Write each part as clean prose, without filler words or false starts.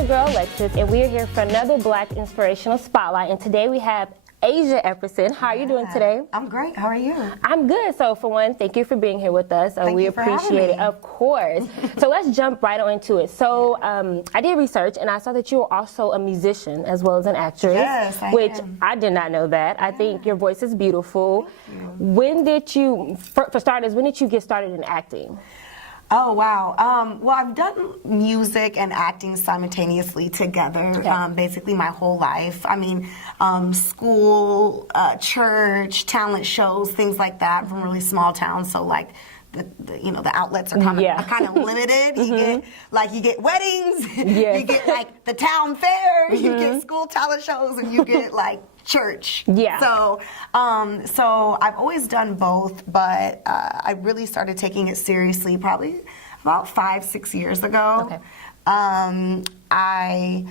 your girl Alexis, and we are here for another Black Inspirational Spotlight. And today we have Asia Epperson. How are you doing today? I'm great. How are you? I'm good. So for one, thank you for being here with us. We appreciate it. Of course. So let's jump right on into it. So I did research, and I saw that you were also a musician as well as an actress. Yes, I am. I did not know that. I think your voice is beautiful. When did you, for starters, when did you get started in acting? Oh, wow. Well, I've done music and acting simultaneously together, basically my whole life. I mean, school, church, talent shows, things like that from really small towns. So, like, the outlets are kind of limited. You get weddings, you get like the town fair, you get school talent shows, and you get like church. So I've always done both, but I really started taking it seriously probably about 5-6 years ago. I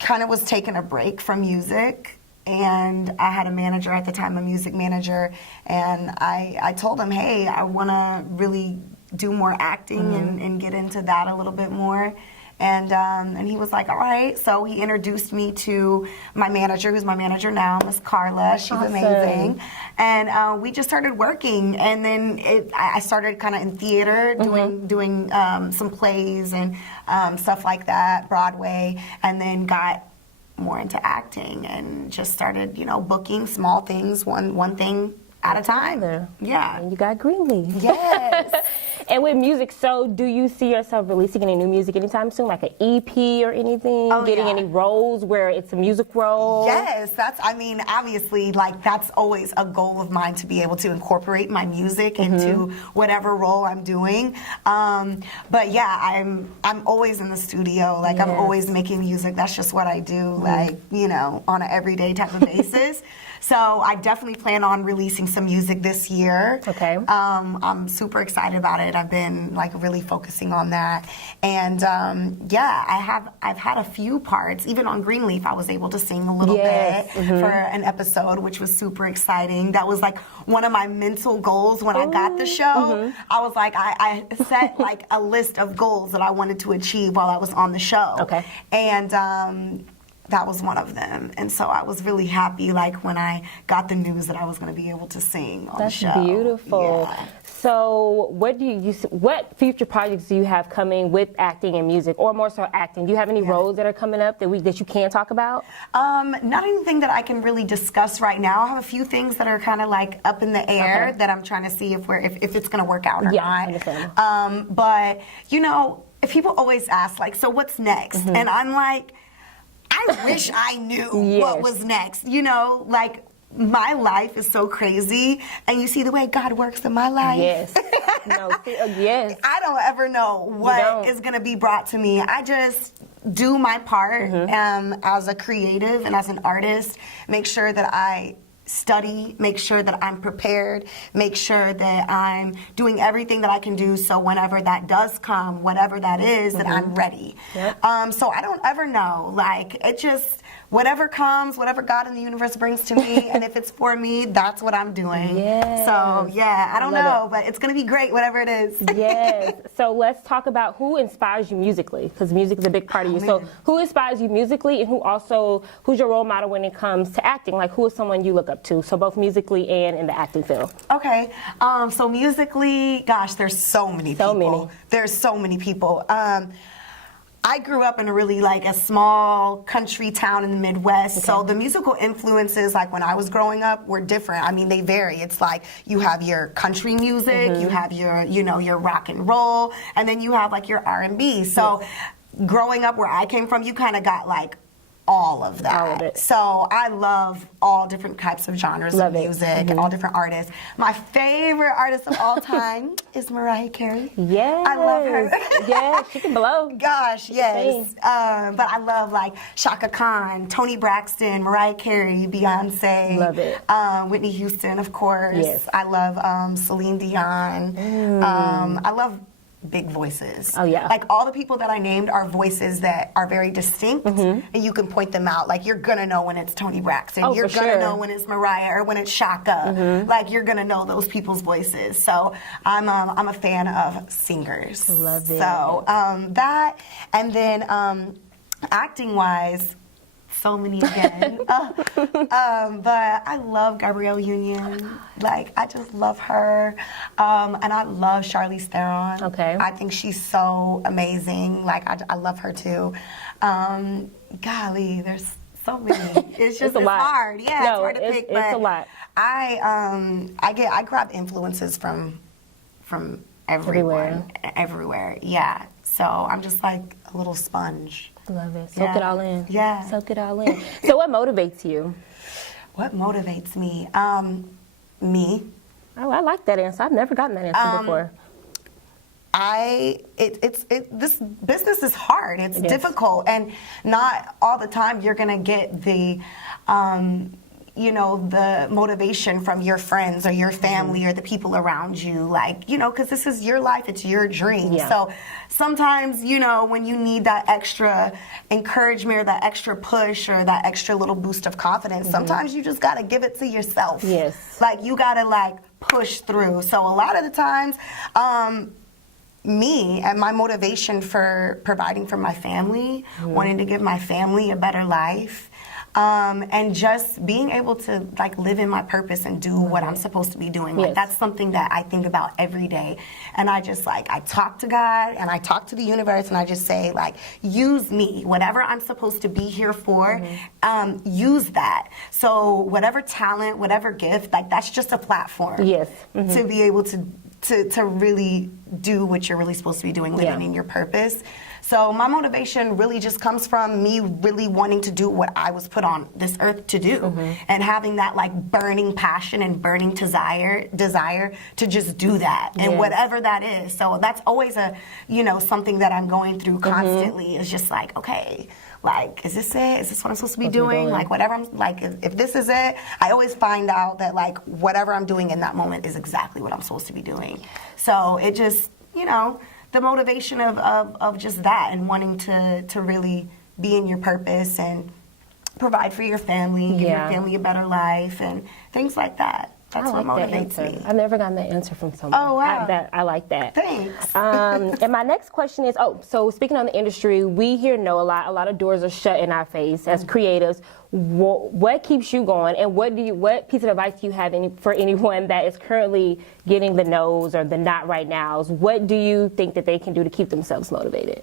kind of was taking a break from music. And I had a manager at the time, a music manager, and I told him, hey, I want to really do more acting and get into that a little bit more. And he was like, all right. So he introduced me to my manager, who's my manager now, Miss Carla. She's amazing. And we just started working. And then I started kind of in theater, doing some plays and stuff like that, Broadway, and then got more into acting and just started, booking small things, one thing at a time. And you got Greenleaf. Yes. And with music, so do you see yourself releasing any new music anytime soon, like an EP or anything? Getting any roles where it's a music role? Yes, obviously, that's always a goal of mine, to be able to incorporate my music into whatever role I'm doing. But yeah, I'm always in the studio. I'm always making music. That's just what I do, on an everyday type of basis. So I definitely plan on releasing some music this year. I'm super excited about it. I've been really focusing on that. And I've had a few parts. Even on Greenleaf, I was able to sing a little bit for an episode, which was super exciting. That was one of my mental goals when I got the show. I was I set a list of goals that I wanted to achieve while I was on the show. And that was one of them. And so I was really happy when I got the news that I was going to be able to sing on the show. That's beautiful. So what future projects do you have coming with acting and music, or more so acting? Do you have any roles that are coming up that you can talk about? Not anything that I can really discuss right now. I have a few things that are kind of up in the air that I'm trying to see if it's going to work out or not. But if people always ask so what's next? And I'm I wish I knew what was next. My life is so crazy, and you see the way God works in my life. I don't ever know what is going to be brought to me. I just do my part as a creative and as an artist, make sure that I study, make sure that I'm prepared, make sure that I'm doing everything that I can do so whenever that does come, whatever that is, that I'm ready. So I don't ever know. It just, whatever comes, whatever God in the universe brings to me, and if it's for me, that's what I'm doing. So I don't know, but it's going to be great, whatever it is. So let's talk about who inspires you musically, because music is a big part of you. So who inspires you musically, and who's your role model when it comes to acting? Who is someone you look up to? So both musically and in the acting field. So musically, gosh, there's so many people. There's so many people. I grew up in a really a small country town in the Midwest, so the musical influences when I was growing up were different. I mean, they vary. It's you have your country music, you have your your rock and roll, and then you have your R&B. So growing up where I came from, you kind of got all of that. All of it. So I love all different types of genres of music, all different artists. My favorite artist of all time is Mariah Carey. I love her. She can blow. Gosh, yes. But I love Shaka Khan, Toni Braxton, Mariah Carey, Beyonce. Love it. Whitney Houston, of course. I love Celine Dion. I love big voices. All the people that I named are voices that are very distinct, and you can point them out. You're gonna know when it's Toni Braxton. You're gonna know when it's Mariah or when it's Shaka. You're gonna know those people's voices. So I'm a fan of singers. Love it. So that, and then acting wise, so many again. But I love Gabrielle Union. Like, I just love her. And I love Charlize Theron. Okay. I think she's so amazing. Like, I love her too. Golly, there's so many. It's just it's hard. Yeah, it's hard to pick. It's but a lot. I grab influences from everyone, everywhere. Yeah. So I'm just like a little sponge. Love it. Soak it all in. Yeah. Soak it all in. So what motivates you? What motivates me? Me. Oh, I like that answer. I've never gotten that answer before. This business is hard. It's difficult, and not all the time you're gonna get the, the motivation from your friends or your family or the people around you, like, because this is your life, it's your dream. Yeah. So sometimes, when you need that extra encouragement or that extra push or that extra little boost of confidence, sometimes you just gotta give it to yourself. Yes. Like, you gotta push through. So a lot of the times, me and my motivation for providing for my family, wanting to give my family a better life, and just being able to live in my purpose and do what I'm supposed to be doing. Yes. Like, that's something that I think about every day. And I just I talk to God and I talk to the universe and I just say, use me, whatever I'm supposed to be here for, use that. So whatever talent, whatever gift, that's just a platform. Yes. To be able to really do what you're really supposed to be doing, living in your purpose. So my motivation really just comes from me really wanting to do what I was put on this earth to do, and having that burning passion and burning desire to just do that, and whatever that is. So that's always something that I'm going through constantly. Is just okay. Is this it? Is this what I'm supposed to be doing? Whatever I'm, if this is it, I always find out that, whatever I'm doing in that moment is exactly what I'm supposed to be doing. So it just, the motivation of just that and wanting to really be in your purpose and provide for your family, give your family a better life and things like that. That's what motivates me. I've never gotten that answer from someone. Oh, wow. I like that. Thanks. And my next question is, so speaking on the industry, we hear no a lot. A lot of doors are shut in our face as creatives. What keeps you going, and what piece of advice do you have for anyone that is currently getting the no's or the not right nows? What do you think that they can do to keep themselves motivated?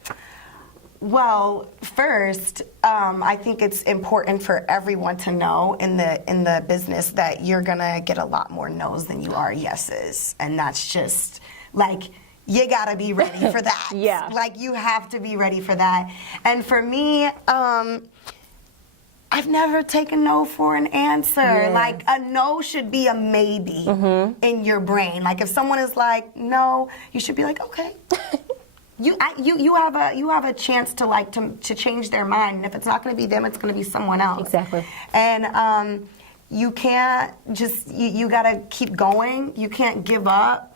Well, first, I think it's important for everyone to know in the business that you're gonna get a lot more no's than you are yeses, and that's just you gotta be ready for that. Yeah. You have to be ready for that. And for me, I've never taken no for an answer. Yeah. A no should be a maybe in your brain. If someone is no, you should be okay. You have a chance to change their mind, and if it's not going to be them, it's going to be someone else. Exactly. And you can't just you got to keep going. You can't give up.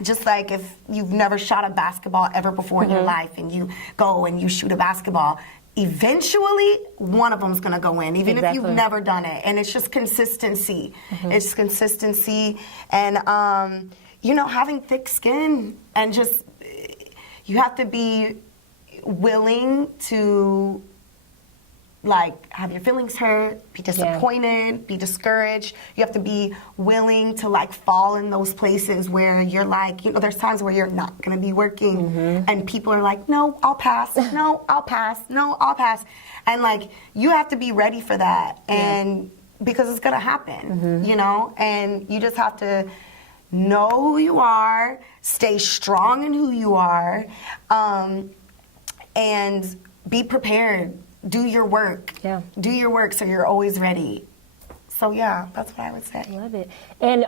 Just if you've never shot a basketball ever before in your life, and you go and you shoot a basketball, eventually one of them's going to go in, even if you've never done it. And it's just consistency. It's consistency, and having thick skin, and just you have to be willing to have your feelings hurt, be disappointed, be discouraged. You have to be willing to fall in those places where you're there's times where you're not going to be working, and people are no, I'll pass, no, I'll pass, no, I'll pass. And you have to be ready for that, and because it's going to happen, and you just have to know who you are, stay strong in who you are, and be prepared. Do your work. Yeah. Do your work so you're always ready. So yeah, that's what I would say. I love it. And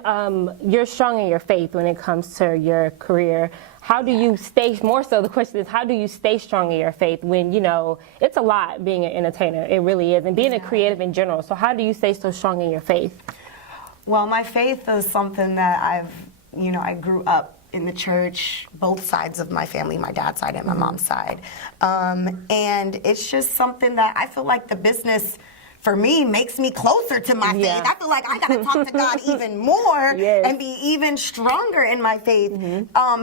you're strong in your faith when it comes to your career. How do you stay, more so the question is, how do you stay strong in your faith when, it's a lot being an entertainer. It really is. And being a creative in general. So how do you stay so strong in your faith? Well, my faith is something that I grew up in the church, both sides of my family, my dad's side and my mom's side. And it's just something that I feel like the business for me, makes me closer to my faith. I feel like I got to talk to God even more and be even stronger in my faith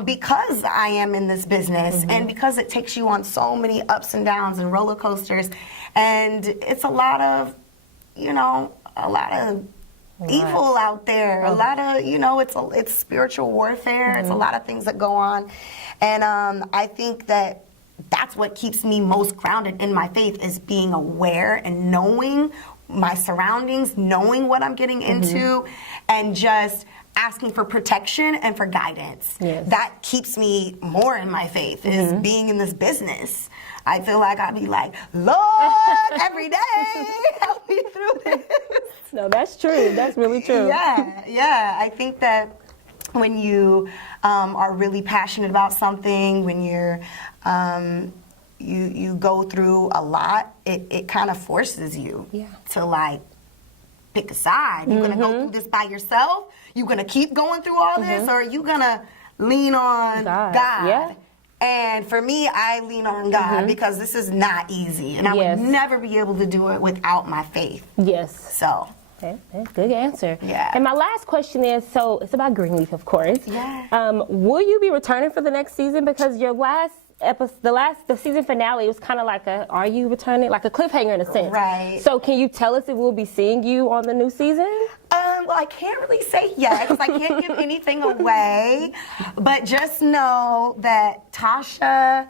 because I am in this business and because it takes you on so many ups and downs and roller coasters. And it's a lot of, you know, evil out there. A lot of, you know, it's spiritual warfare. It's a lot of things that go on. And I think that that's what keeps me most grounded in my faith, is being aware and knowing my surroundings, knowing what I'm getting into, and just asking for protection and for guidance. That keeps me more in my faith, is being in this business. I feel like I'll be like, Lord, every day, help me through this. No, that's true. That's really true. Yeah. I think that when you are really passionate about something, when you're you go through a lot, it kind of forces you to like pick a side. You're gonna go through this by yourself? You're gonna keep going through all this, or are you gonna lean on God? Yeah. And for me, I lean on God because this is not easy, and I would never be able to do it without my faith. Yes. So. Okay, good answer. Yeah. And my last question is, so it's about Greenleaf, of course. Yeah. Will you be returning for the next season? Because your last episode, the season finale was kind of like are you returning? Like a cliffhanger in a sense. Right. So can you tell us if we'll be seeing you on the new season? Well, I can't really say yet because I can't give anything away. But just know that Tasha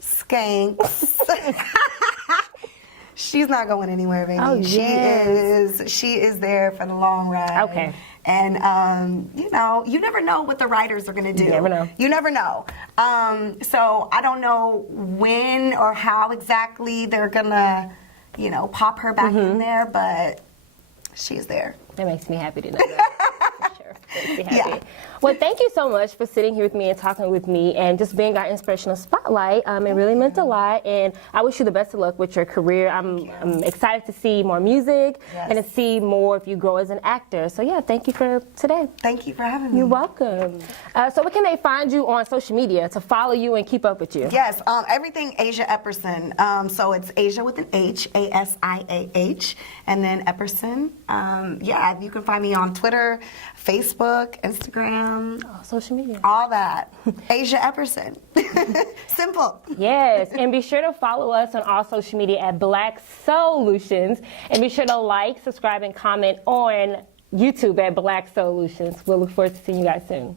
Skanks, she's not going anywhere, baby. Oh, She is there for the long ride. Okay. And, you know, you never know what the writers are going to do. You never know. You never know. So I don't know when or how exactly they're going to, you know, pop her back in there, but she's there. That makes me happy to know that. For sure. Makes me happy. Yeah. Well, thank you so much for sitting here with me and talking with me and just being our inspirational spotlight. It really meant a lot, and I wish you the best of luck with your career. I'm excited to see more music and to see more of you grow as an actor. So yeah, thank you for today. Thank you for having me. You're welcome. So where can they find you on social media to follow you and keep up with you? Yes, everything Asia Epperson. So it's Asia with an H, ASIAH, and then Epperson. Yeah, you can find me on Twitter, Facebook, Instagram. Social media. All that. Asia Epperson. Simple. Yes, and be sure to follow us on all social media at Black Soulutions, and be sure to like, subscribe, and comment on YouTube at Black Soulutions. We'll look forward to seeing you guys soon.